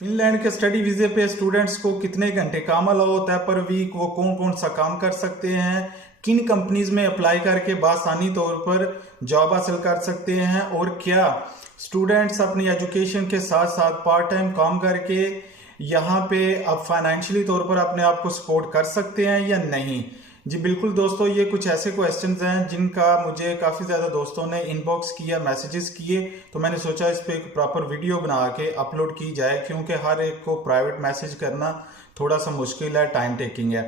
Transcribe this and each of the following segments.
Finland के study वीजे पे students को कितने घंटे काम अलाउ होता है पर वीक, वो कौन कौन सा काम कर सकते हैं, किन कंपनीज में अप्लाई करके बासानी तौर पर जॉब हासिल कर सकते हैं, और क्या स्टूडेंट्स अपनी एजुकेशन के साथ साथ पार्ट टाइम काम करके यहाँ पे अब फाइनेंशियली तौर पर अपने आप को सपोर्ट कर सकते हैं या नहीं। जी बिल्कुल दोस्तों, ये कुछ ऐसे क्वेश्चंस हैं जिनका मुझे काफ़ी ज़्यादा दोस्तों ने इनबॉक्स किया, मैसेजेस किए, तो मैंने सोचा इस पे एक प्रॉपर वीडियो बना के अपलोड की जाए, क्योंकि हर एक को प्राइवेट मैसेज करना थोड़ा सा मुश्किल है, टाइम टेकिंग है।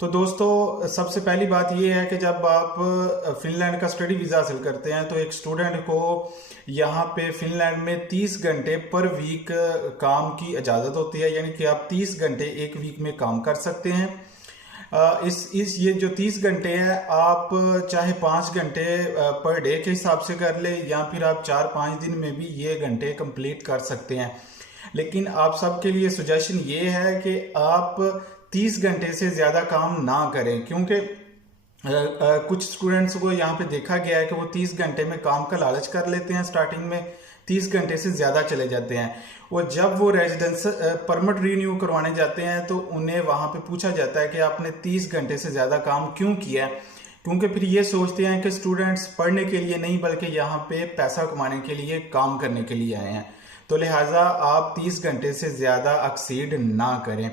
तो दोस्तों सबसे पहली बात ये है कि जब आप फिनलैंड का स्टडी वीज़ा हासिल करते हैं तो एक स्टूडेंट को यहाँ पे फिनलैंड में 30 घंटे पर वीक काम की इजाज़त होती है, यानी कि आप 30 घंटे एक वीक में काम कर सकते हैं। इस ये जो 30 घंटे हैं आप चाहे 5 घंटे पर डे के हिसाब से कर ले, या फिर आप 4-5 दिन में भी ये घंटे कंप्लीट कर सकते हैं। लेकिन आप सबके लिए सजेशन ये है कि आप 30 घंटे से ज़्यादा काम ना करें, क्योंकि कुछ स्टूडेंट्स को यहाँ पे देखा गया है कि वो 30 घंटे में काम का लालच कर लेते हैं, स्टार्टिंग में 30 घंटे से ज़्यादा चले जाते हैं, और जब वो रेजिडेंस परमिट रीन्यू करवाने जाते हैं तो उन्हें वहाँ पे पूछा जाता है कि आपने 30 घंटे से ज़्यादा काम क्यों किया है, क्योंकि फिर ये सोचते हैं कि स्टूडेंट्स पढ़ने के लिए नहीं बल्कि यहाँ पे पैसा कमाने के लिए, काम करने के लिए आए हैं। तो लिहाजा आप 30 घंटे से ज़्यादा एक्सीड ना करें।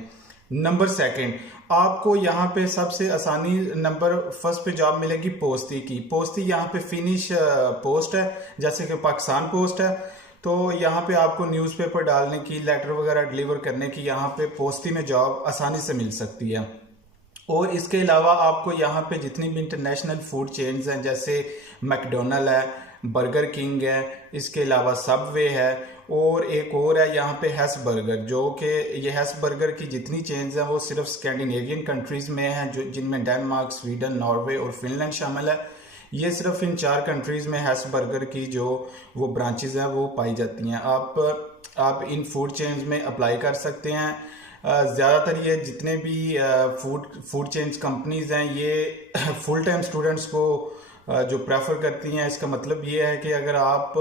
नंबर सेकंड, आपको यहाँ पे सबसे आसानी नंबर फर्स्ट पे जॉब मिलेगी पोस्ती की। पोस्ती यहाँ पे फिनिश पोस्ट है, जैसे कि पाकिस्तान पोस्ट है। तो यहाँ पे आपको न्यूज़पेपर डालने की, लेटर वगैरह डिलीवर करने की यहाँ पे पोस्ती में जॉब आसानी से मिल सकती है। और इसके अलावा आपको यहाँ पे जितनी भी इंटरनेशनल फूड चेन्स हैं, जैसे मैकडोनल्ड है, बर्गर किंग है, इसके अलावा सबवे है, और एक और है यहाँ पे हेस बर्गर, जो कि ये हेस बर्गर की जितनी चेन्स हैं वो सिर्फ स्कैंडिनेवियन कंट्रीज़ में हैं, जो जिनमें डेनमार्क, स्वीडन, नॉर्वे और फिनलैंड शामिल है। ये सिर्फ इन 4 कंट्रीज़ में हेस बर्गर की जो वो ब्रांचेस हैं वो पाई जाती हैं। आप इन फूड चेन्स में अप्लाई कर सकते हैं। ज़्यादातर ये जितने भी फूड चेन्स कंपनीज हैं ये फुल टाइम स्टूडेंट्स को जो प्रेफर करती हैं। इसका मतलब ये है कि अगर आप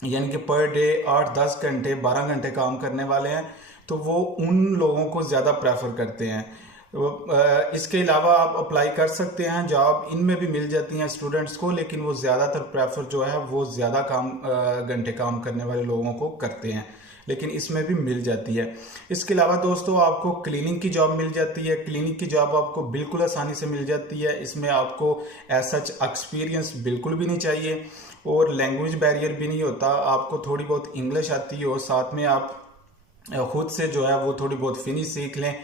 यानी कि पर डे 8-10 घंटे 12 घंटे काम करने वाले हैं तो वो उन लोगों को ज़्यादा प्रेफर करते हैं। इसके अलावा आप अप्लाई कर सकते हैं, जॉब इनमें भी मिल जाती हैं स्टूडेंट्स को, लेकिन वो ज़्यादातर प्रेफर जो है वो ज़्यादा घंटे काम करने वाले लोगों को करते हैं, लेकिन इसमें भी मिल जाती है। इसके अलावा दोस्तों आपको क्लीनिंग की जॉब मिल जाती है। क्लीनिंग की जॉब आपको बिल्कुल आसानी से मिल जाती है। इसमें आपको एज सच एक्सपीरियंस बिल्कुल भी नहीं चाहिए और लैंग्वेज बैरियर भी नहीं होता। आपको थोड़ी बहुत इंग्लिश आती है और साथ में आप खुद से जो है वो थोड़ी बहुत फिनिश सीख लें,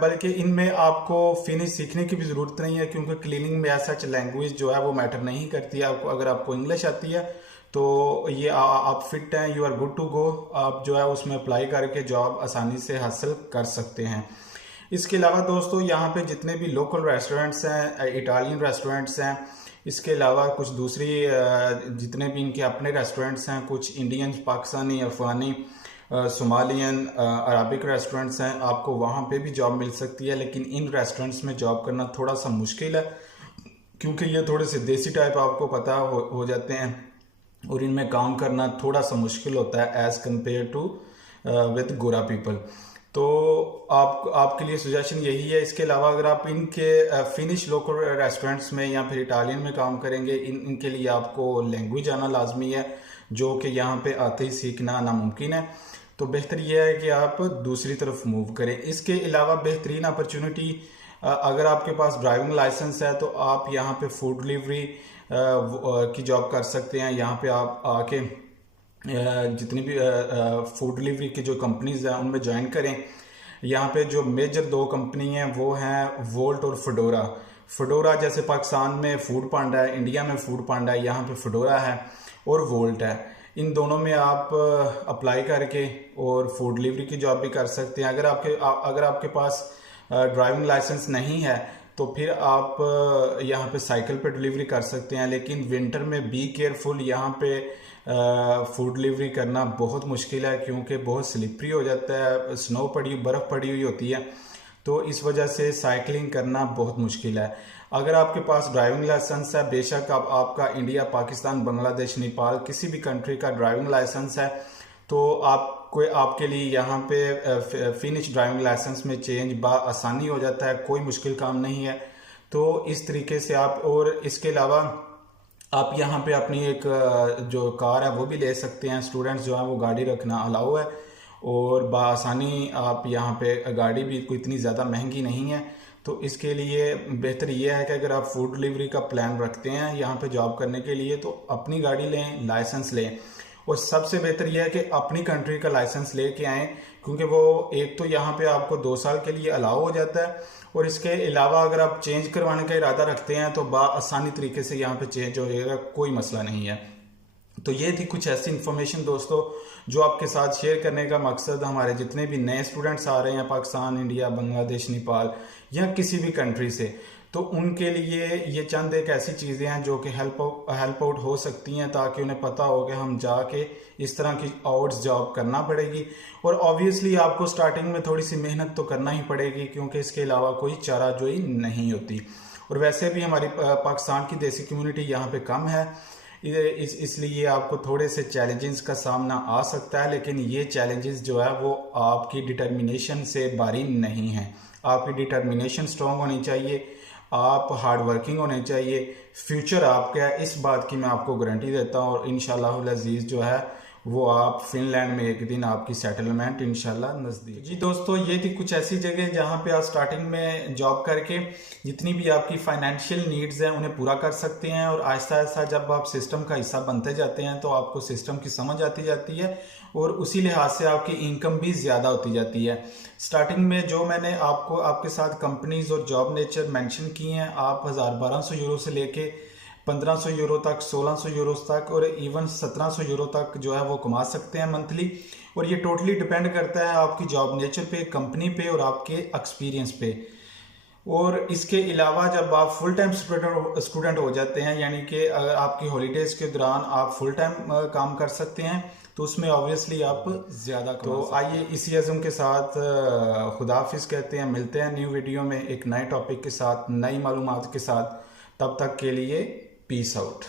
बल्कि इनमें आपको फिनिश सीखने की भी ज़रूरत नहीं है, क्योंकि क्लीनिंग में एज सच लैंग्वेज जो है वो मैटर नहीं करती है। आपको अगर आपको इंग्लिश आती है तो ये आप फिट हैं, you are good to go. आप जो है उसमें अप्लाई करके जॉब आसानी से हासिल कर सकते हैं। इसके अलावा दोस्तों यहाँ पे जितने भी लोकल रेस्टोरेंट्स हैं, इटालियन रेस्टोरेंट्स हैं, इसके अलावा कुछ दूसरी जितने भी इनके अपने रेस्टोरेंट्स हैं, कुछ इंडियन, पाकिस्तानी, अफगानी, सोमालियन, अरबिक रेस्टोरेंट्स हैं, आपको वहाँ पे भी जॉब मिल सकती है। लेकिन इन रेस्टोरेंट्स में जॉब करना थोड़ा सा मुश्किल है, क्योंकि ये थोड़े से देसी टाइप आपको पता हो जाते हैं और इनमें काम करना थोड़ा सा मुश्किल होता है एज़ कम्पेयर टू विद गोरा पीपल। तो आपके लिए सजेशन यही है। इसके अलावा अगर आप इनके फिनिश लोकल रेस्टोरेंट्स में या फिर इटालियन में काम करेंगे, इनके लिए आपको लैंग्वेज आना लाजमी है, जो कि यहाँ पे आते ही सीखना नामुमकिन है। तो बेहतर यह है कि आप दूसरी तरफ मूव करें। इसके अलावा बेहतरीन अपॉर्चुनिटी, अगर आपके पास ड्राइविंग लाइसेंस है तो आप यहाँ पे फूड डिलीवरी की जॉब कर सकते हैं। यहाँ पे आप आके जितनी भी फूड डिलीवरी की जो कंपनीज हैं उनमें ज्वाइन करें। यहाँ पे जो मेजर 2 कंपनी हैं वो हैं वोल्ट और फेडोरा। फेडोरा जैसे पाकिस्तान में फूड पांडा है, इंडिया में फूड पांडा है, यहाँ पे फेडोरा है और वोल्ट है। इन दोनों में आप अप्लाई करके और फूड डिलीवरी की जॉब भी कर सकते हैं। अगर आपके पास ड्राइविंग लाइसेंस नहीं है तो फिर आप यहाँ पे साइकिल पे डिलीवरी कर सकते हैं। लेकिन विंटर में बी केयरफुल, यहाँ पे फूड डिलीवरी करना बहुत मुश्किल है, क्योंकि बहुत स्लिपरी हो जाता है, स्नो बर्फ़ पड़ी हुई होती है, तो इस वजह से साइकिलिंग करना बहुत मुश्किल है। अगर आपके पास ड्राइविंग लाइसेंस है, बेशक आपका इंडिया, पाकिस्तान, बांग्लादेश, नेपाल किसी भी कंट्री का ड्राइविंग लाइसेंस है, तो आप आपके लिए यहाँ पे फिनिश ड्राइविंग लाइसेंस में चेंज आसानी हो जाता है, कोई मुश्किल काम नहीं है। तो इस तरीके से आप, और इसके अलावा आप यहाँ पे अपनी एक जो कार है वो भी ले सकते हैं। स्टूडेंट्स जो है वो गाड़ी रखना अलाउ है, और बआसानी आप यहाँ पे गाड़ी भी कोई इतनी ज़्यादा महंगी नहीं है। तो इसके लिए बेहतर ये है कि अगर आप फूड डिलीवरी का प्लान रखते हैं यहाँ पे जॉब करने के लिए, तो अपनी गाड़ी लें, लाइसेंस लें, और सबसे बेहतर यह है कि अपनी कंट्री का लाइसेंस लेके आएँ, क्योंकि वो एक तो यहाँ पे आपको 2 साल के लिए अलाउ हो जाता है, और इसके अलावा अगर आप चेंज करवाने का इरादा रखते हैं तो आसानी तरीके से यहाँ पे चेंज हो जाएगा, कोई मसला नहीं है। तो ये थी कुछ ऐसी इन्फॉर्मेशन दोस्तों जो आपके साथ शेयर करने का मकसद, हमारे जितने भी नए स्टूडेंट्स आ रहे हैं पाकिस्तान, इंडिया, बांग्लादेश, नेपाल या किसी भी कंट्री से, तो उनके लिए ये चंद एक ऐसी चीज़ें हैं जो कि हेल्प आउट हो सकती हैं, ताकि उन्हें पता हो कि हम जाके इस तरह की आउट्स जॉब करना पड़ेगी। और ऑब्वियसली आपको स्टार्टिंग में थोड़ी सी मेहनत तो करना ही पड़ेगी, क्योंकि इसके अलावा कोई चाराजोई नहीं होती। और वैसे भी हमारी पाकिस्तान की देसी कम्युनिटी यहाँ पे कम है, इसलिए आपको थोड़े से चैलेंजेस का सामना आ सकता है, लेकिन ये चैलेंजेस जो है वो आपकी डिटर्मिनेशन से बारी नहीं है। आपकी डिटर्मिनेशन स्ट्रांग होनी चाहिए, आप हार्ड वर्किंग होने चाहिए, फ्यूचर आपका है, इस बात की मैं आपको गारंटी देता हूँ। और इंशाल्लाह अज़ीज़ जो है वो आप फिनलैंड में एक दिन आपकी सेटलमेंट इंशाल्लाह नज़दीक। जी दोस्तों, ये थी कुछ ऐसी जगह जहाँ पे आप स्टार्टिंग में जॉब करके जितनी भी आपकी फाइनेंशियल नीड्स हैं उन्हें पूरा कर सकते हैं, और आहिस्ता आहिस्ता जब आप सिस्टम का हिस्सा बनते जाते हैं तो आपको सिस्टम की समझ आती जाती है, और उसी लिहाज से आपकी इनकम भी ज़्यादा होती जाती है। स्टार्टिंग में जो मैंने आपके साथ कंपनीज और जॉब नेचर मेंशन किए हैं, आप 1200 यूरो से लेके 1500 यूरो तक, 1600 यूरो तक, और इवन 1700 यूरो तक जो है वो कमा सकते हैं मंथली। और ये टोटली डिपेंड करता है आपकी जॉब नेचर पे, कंपनी पे, और आपके एक्सपीरियंस पे। और इसके अलावा जब आप फुल टाइम स्टूडेंट हो जाते हैं, यानी कि अगर आपकी हॉलीडेज के दौरान आप फुल टाइम काम कर सकते हैं, तो उसमें ऑब्वियसली आप ज़्यादा। तो आइए इसी अज़म के साथ खुदा हाफिज़ कहते हैं, मिलते हैं न्यू वीडियो में एक नए टॉपिक के साथ, नई मालूमात के साथ। तब तक के लिए पीस आउट।